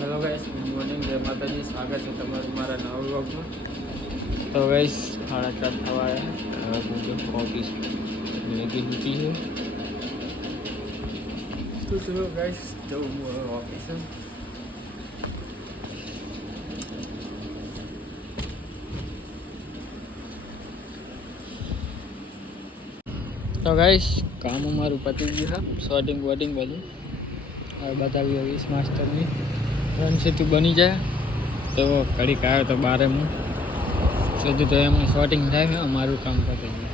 Hello guys, good morning, જય માતાજી. સ્વાગત છે તમારું મારા નવા વ્લોગમાં. તો ગાઈસ 4:30 થવા આવ્યા. હવે હું ઓફિસ મેગી ડૂટી છે. તો ચલો ગાઈસ, જવું હું હવે ઓફિસે. તો ગાઈસ, કામ અમારું પતી ગયું છે. શોર્ટિંગ વોટિંગ બધું હવે બતાવી વીસ માસ્ટરની રન સીટી બની જાય તો કડીક આવે તો બારે હું સુધી તો એમને શોર્ટિંગ થાય અમારું કામ પતી ગયું.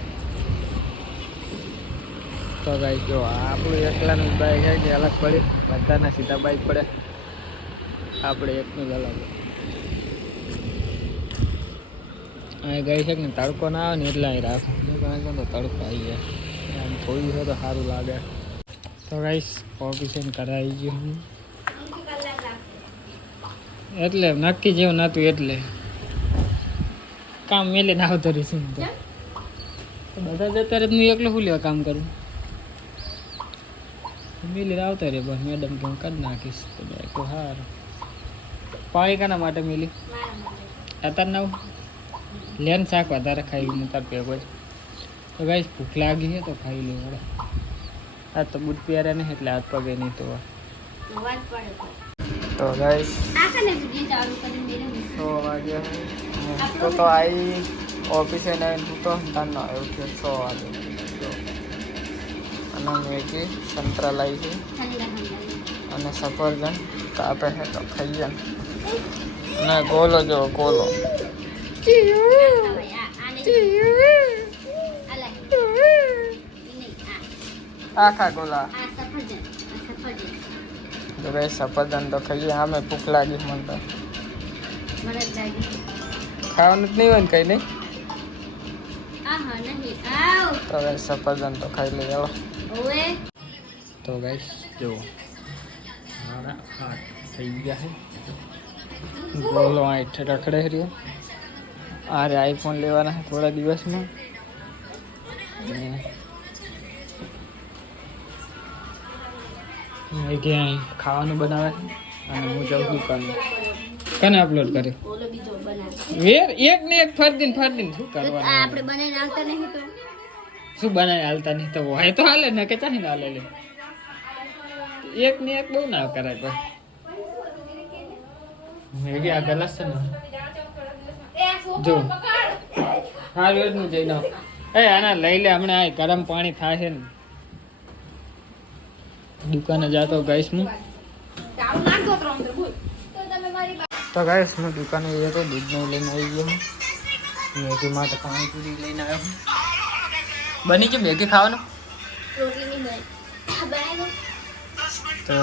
તો ગાઈસ જો આપણું એકલાનું બાઈક છે કે અલગ પડે, બધાના સીધા બાઈક પડે, આપણે એકનું જ અલગ. અહીં ગઈ છે ને તડકો ના આવે ને એટલે અહીં રાખો તો તડકો આવી જાય. આમ થોડું છે તો સારું લાગે. તો ગાઈસ ઓફિસે કરાવી ગયું હું એટલે નક્કી જેવું નહોતું એટલે કામ મેલીને આવતો રહીશું. તો બધા જતા રહે હું એકલો શું લેવા કામ કરું, મેલીને આવતા રહે બસ. મેડમ કે હું કરી નાખીશ તો તો સારું. પાણી કાના માટે મેલી અત્યારે ના લેન શાક વધારે ખાઈ લઉં તાર ભેગો જ. તો ગાઈસ ભૂખ લાગી છે તો ખાઈ લઉં વડે. આ તો બુટ પહેર્યા નહીં એટલે હાથ પગે નહીં તો ગાઈસ 6 વાગ્યા તો આવી ઓફિસે નહીં તો તાનો આવ્યો છે 6 વાગે. અને મેગી સંતરા લાવી છે અને સફરજન કાપે છે તો ખાઈએ. અને ગોલો જો ગોલો આખા ગોલા તો ભાઈ સફરજન તો ખાઈએ. આમે ભૂખ લાગી મને તો ખાવાનું જ નહીં હોય ને કઈ નહીં. તો ભાઈ સફરજન તો ખાઈ લઈએ. તો ભાઈ જો મારા હાથ થઈ ગયા છે. ગોલો આઠ રખડે રહ્યો. આરે આઈફોન લેવાના છે થોડા દિવસમાં. ક્યાંય ખાવાનું બનાવે અને હું જાઉં દુકાને. કને અપલોડ કરે વેર એક ને એક ફરદીન શું કરવાનું આપણે બનાવીને હાલતા નહીં તો શું બનાવીને હાલતા નહીં તો હોય તો હાલે ને કે ચાહી ને હાલે લે. એક ને એક બહુ ના કરાય કોઈ. મેગી આ ગલાસ છે ને જો હા વેર નું જઈ નાખ. એ આના લઈ લે હમણાં આ ગરમ પાણી થાય છે ને. દુકાને જાતો ગાઈસ હું તો ગાઈસ હું દુકાને ગયો તો દૂધનું લઈને આવી ગયો. મેગી માટે પાણીપુરી લઈને આવ્યો. બની ગયું મેગી ખાવાનું તો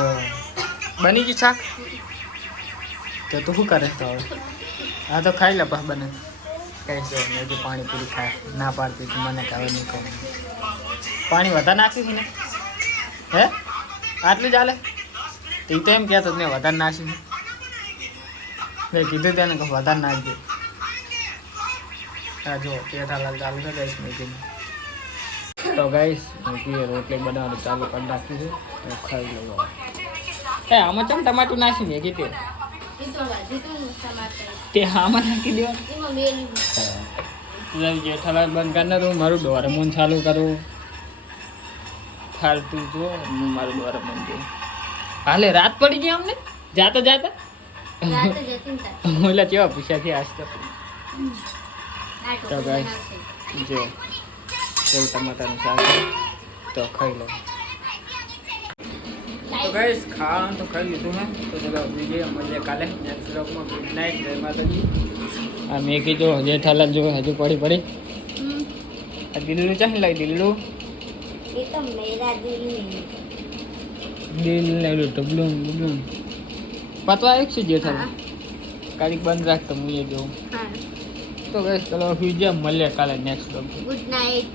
બની ગયું શાક તો તું શું કરે તો હવે હા તો ખાઈ લે પછી બને કઈ છે મેગી પાણીપુરી ખાય ના પાડતી તું મને ખાવે નહીં કહું. પાણી વધારે નાખ્યું છે ને હે આટલું ચાલે તો તો એમ કહેતો ને વધારે નાખી. મેં કીધું તેને કે વધારે નાખજો. હા જો પેઠાલાલ ચાલુ છે ગાઈસ મેગીનું. તો ગાઈસ મેગી રોટલી બનાવવાનું ચાલુ કરી નાખ્યું છે. ખાઈ લેવો. એ આમાં ચમ ટમાટું નાખી મેગી તે આમાં નાખી દેવાનું. જેઠાલાલ બંધ કરી નાખું મારું ડોરેમોન ચાલુ કરું. ફાલતું જો મારું ડોરેમોન જો હાલે રાત પડી ગઈ અમને જાતા જાતા ઓલા કેવા પૂછ્યા છે આજ તો ગાઈસ જો સેવ ટમાટાનું શાક તો ખાઈ લો. તો ગાઈસ ખાવાનું તો ખાઈ લીધું મેં તો ચલો બીજે મળીએ કાલે નેક્સ્ટ વ્લોગમાં. ગુડ નાઇટ, જય માતાજી. આ મેગી જો જેઠાલાલ જો હજુ પડી આ દિલ્લું ચાહી લાવી દિલ્લું દિલ ને ડબલું ડબલું પતવા આવ્યું છે જેઠાલાલ. કારીક બંધ રાખતો હું એ જોઉં. તો ગાઈસ ચલો સુઈ જાય મળીએ કાલે નેક્સ્ટ વ્લોગ. Good night.